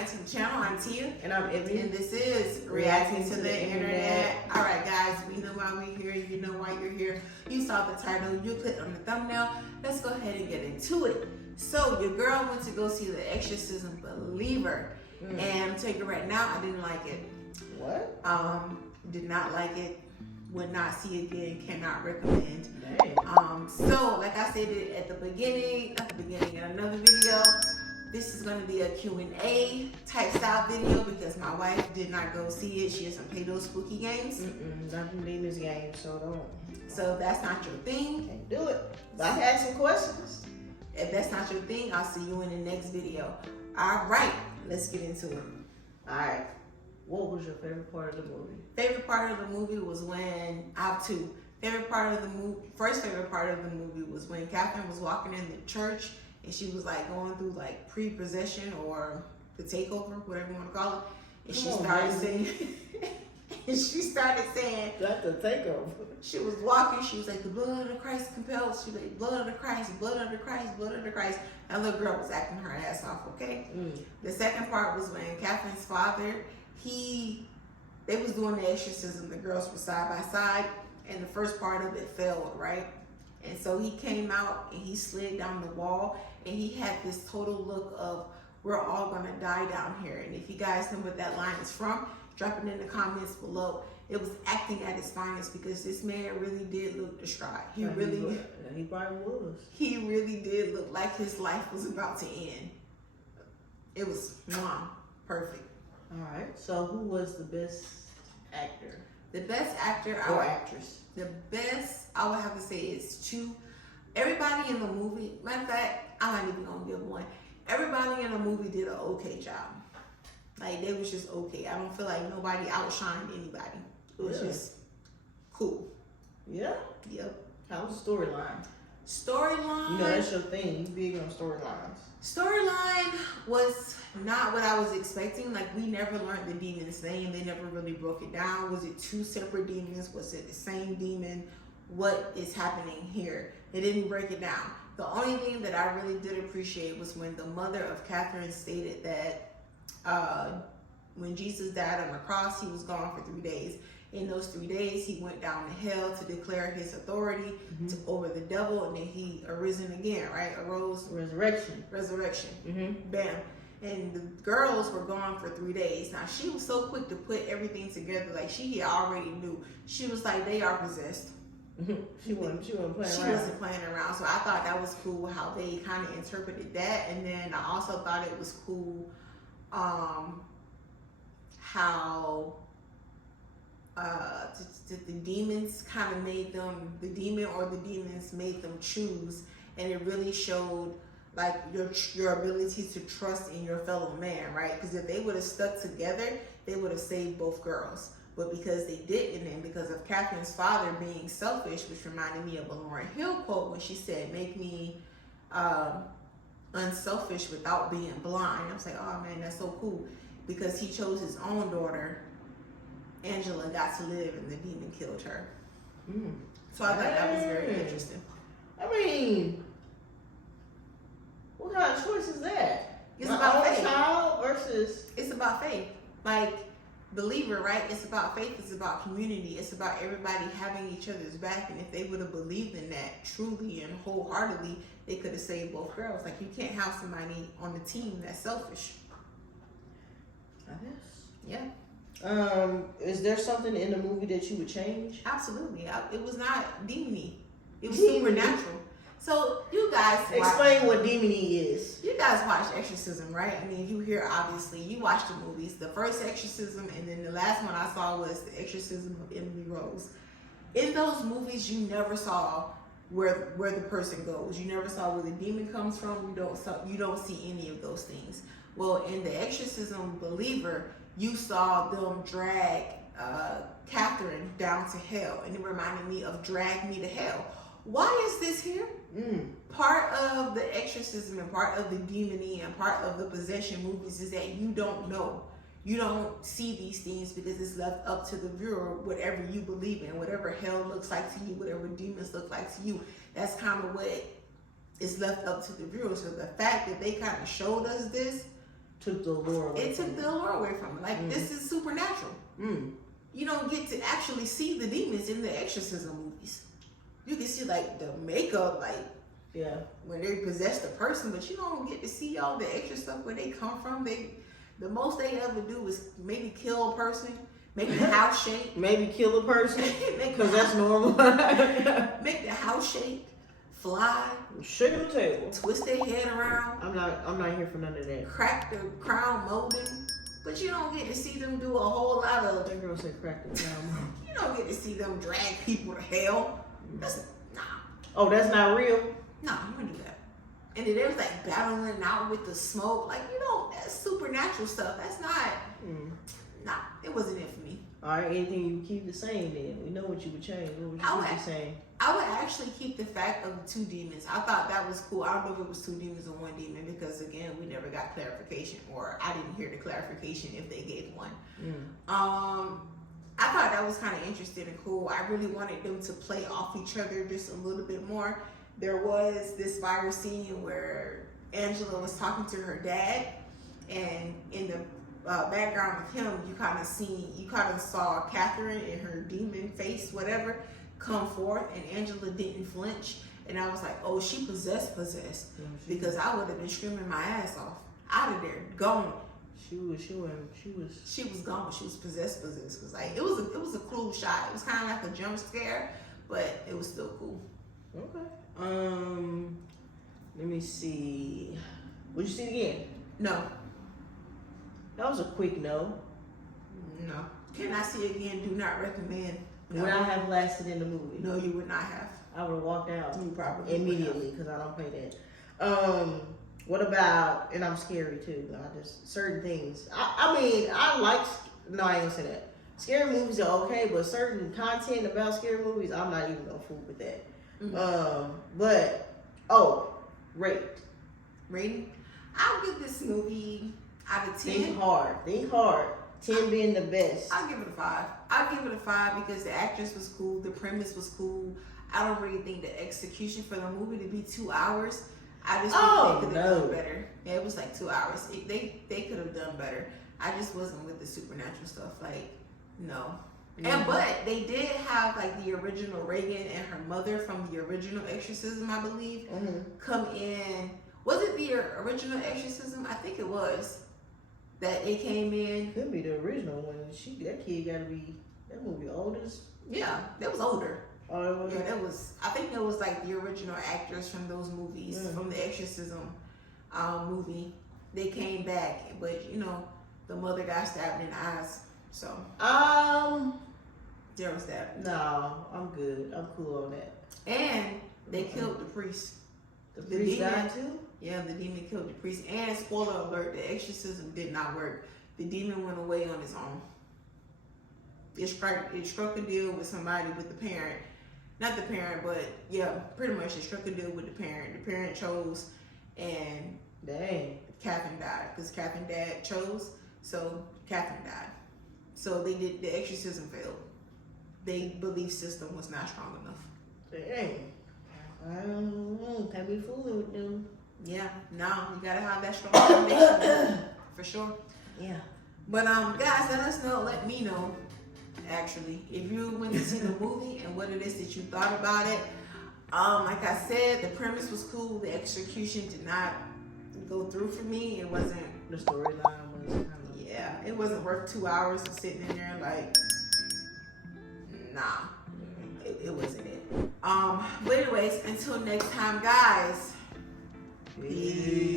back to the channel. I'm Tia. And I'm Ebony. And this is Reacting to the Internet. Alright guys, we know why we're here. You know why you're here. You saw the title. You clicked on the thumbnail. Let's go ahead and get into it. So your girl went to go see the Exorcist Believer. And I'm telling you right now, I didn't like it. What? Did not like it. Would not see again. Cannot recommend. Dang. So like I said at the beginning, in another video, this is going to be a Q&A type style video because my wife did not go see it. She doesn't play those spooky games. Not the demons games, so don't. So if that's not your thing, Can't do it. But I had some questions. If that's not your thing, I'll see you in the next video. All right, let's get into it. All right. What was your favorite part of the movie? Favorite part of the movie was when I have two. Favorite part of the movie. First favorite part of the movie was when Catherine was walking in the church. And she was like going through like pre-possession or the takeover, whatever you want to call it. And she started saying, That's the takeover. She was walking, she was like, the blood of the Christ compels. She was like, blood of the Christ, blood of the Christ, blood of the Christ. That little girl was acting her ass off, okay? The second part was when Catherine's father, they was doing the exorcism. The girls were side by side. And the first part of it failed, right? And so he came out and he slid down the wall and he had this total look of, we're all gonna die down here. And if you guys know what that line is from, drop it in the comments below. It was acting at its finest because this man really did look distraught. He probably was. He really did look like his life was about to end. It was perfect. All right. So who was the best actor? The best actor or actress? The best, I would have to say, is two. Everybody in the movie, matter of fact, I'm not even gonna give one. Everybody in the movie did an okay job. Like, they was just okay. I don't feel like nobody outshined anybody. It was just cool. Yeah? Yep. How was the storyline? Storyline? You know, that's your thing. You big on storylines. Storyline was not what I was expecting. Like, we never learned the demon's name. They never really broke it down. Was it two separate demons? Was it the same demon? What is happening here? They didn't break it down. The only thing that I really did appreciate was when the mother of Catherine stated that when Jesus died on the cross, he was gone for 3 days. In those 3 days, he went down to hell to declare his authority over the devil, and then he arisen again, right? Resurrection. Bam. And the girls were gone for 3 days. Now, she was so quick to put everything together, like she already knew. She was like, they are possessed. She wasn't playing around. She wasn't playing around. So I thought that was cool how they kind of interpreted that. And then I also thought it was cool how the demons kind of made them, the demons made them choose, and it really showed like your ability to trust in your fellow man, right? Because if they would have stuck together, they would have saved both girls. But because they didn't, and because of Catherine's father being selfish, which reminded me of a Lauryn Hill quote when she said, make me unselfish without being blind. I was like, oh man, that's so cool. Because he chose his own daughter, Angela got to live and the demon killed her. So I thought that was very interesting. I mean, what kind of choice is that? It's about faith. Child versus... It's about faith. Like, Believer, right? It's about faith. It's about community. It's about everybody having each other's back. And if they would have believed in that truly and wholeheartedly, they could have saved both girls. Like, you can't have somebody on the team that's selfish. I guess. Yeah. Is there something in the movie that you would change? Absolutely. It was not demony. It was supernatural. So you guys explain what demony is. You guys watched Exorcism, right? I mean, you here obviously. You watched the movies. The first Exorcism and then the last one I saw was the Exorcism of Emily Rose. In those movies, you never saw where the person goes. You never saw where the demon comes from. You don't see any of those things. Well, in the Exorcism Believer, you saw them drag Catherine down to hell, and it reminded me of Drag Me to Hell. Why is this here? Part of the exorcism and part of the demony and part of the possession movies is that you don't know. You don't see these things because it's left up to the viewer, whatever you believe in, whatever hell looks like to you, whatever demons look like to you. That's kind of what is left up to the viewer. So the fact that they kind of showed us this took the allure away. It took the allure away from it. Like this is supernatural. You don't get to actually see the demons in the exorcism movies. You can see like the makeup, like when they possess the person, but you don't get to see all the extra stuff where they come from. The most they ever do is maybe kill a person, make the house shake. Maybe kill a person, because that's normal. Make the house shake, fly, shake the table, twist their head around. I'm not here for none of that. Crack the crown molding, but you don't get to see them do a whole lot of. That girl said crack the crown molding. You don't get to see them drag people to hell. That's nah. Oh, that's not real. No, you wouldn't do that. And then they was like battling out with the smoke. Like, you know, that's supernatural stuff. That's not, nah, it wasn't it for me. All right, anything you keep the same then? We know what you would change. What would you keep the same? I would actually keep the fact of the 2 demons. I thought that was cool. I don't know if it was 2 demons or 1 demon because, again, we never got clarification, or I didn't hear the clarification if they gave one. I thought that was kind of interesting and cool. I really wanted them to play off each other just a little bit more. There was this virus scene where Angela was talking to her dad, and in the background of him, you kind of saw Catherine in her demon face, whatever, come forth, and Angela didn't flinch. And I was like, oh, she possessed, because I would have been screaming my ass off, out of there, gone. She was gone. She was possessed. Cause like it was a cool shot. It was kind of like a jump scare, but it was still cool. Okay. Let me see. Would you see it again? No. That was a quick no. No. Can I see it again? Do not recommend. No. Would I have lasted in the movie? No, you would not have. I would have walked out. You probably immediately because I don't play that. What about, and I'm scary too, I just, certain things. I mean, I like, no, I ain't gonna say that. Scary movies are okay, but certain content about scary movies, I'm not even gonna fool with that. Rating? I'll give this movie out of 10. Think hard. 10 being the best. I'll give it a 5. I'll give it a 5 because the actress was cool, the premise was cool. I don't really think the execution for the movie to be 2 hours. I just think they could have done better. Yeah, it was like 2 hours. They could have done better. I just wasn't with the supernatural stuff. Like, no. But they did have like the original Reagan and her mother from the original Exorcism, I believe, come in. Was it the original Exorcism? I think it was. That it came in. Could be the original one. That kid gotta be, that movie old as. Yeah, that was older. Oh, it was? Yeah, that was. I think that was like the original actors from those movies, from the Exorcism movie. They came back, but you know, the mother got stabbed in the eyes. So there was that. No, I'm good. I'm cool on that. And they killed the priest. The priest died too? Yeah, the demon killed the priest. And spoiler alert, the exorcism did not work. The demon went away on his own. It struck a deal with somebody, with the parent. Not the parent, but yeah, pretty much it struck a deal with the parent. The parent chose, and Catherine died because Catherine dad chose. So Catherine died. So the exorcism failed. Their belief system was not strong enough. Dang. I don't know. Can't be fooling with them. Yeah, no, you gotta have that strong foundation for sure. Yeah. But guys, let us know. Let me know. Actually, if you went to see the movie and what it is that you thought about it. Like I said, the premise was cool. The execution did not go through for me. It wasn't. The storyline was kind of. Yeah, it wasn't worth 2 hours of sitting in there like. Nah, it wasn't it. But anyways, until next time, guys. Peace.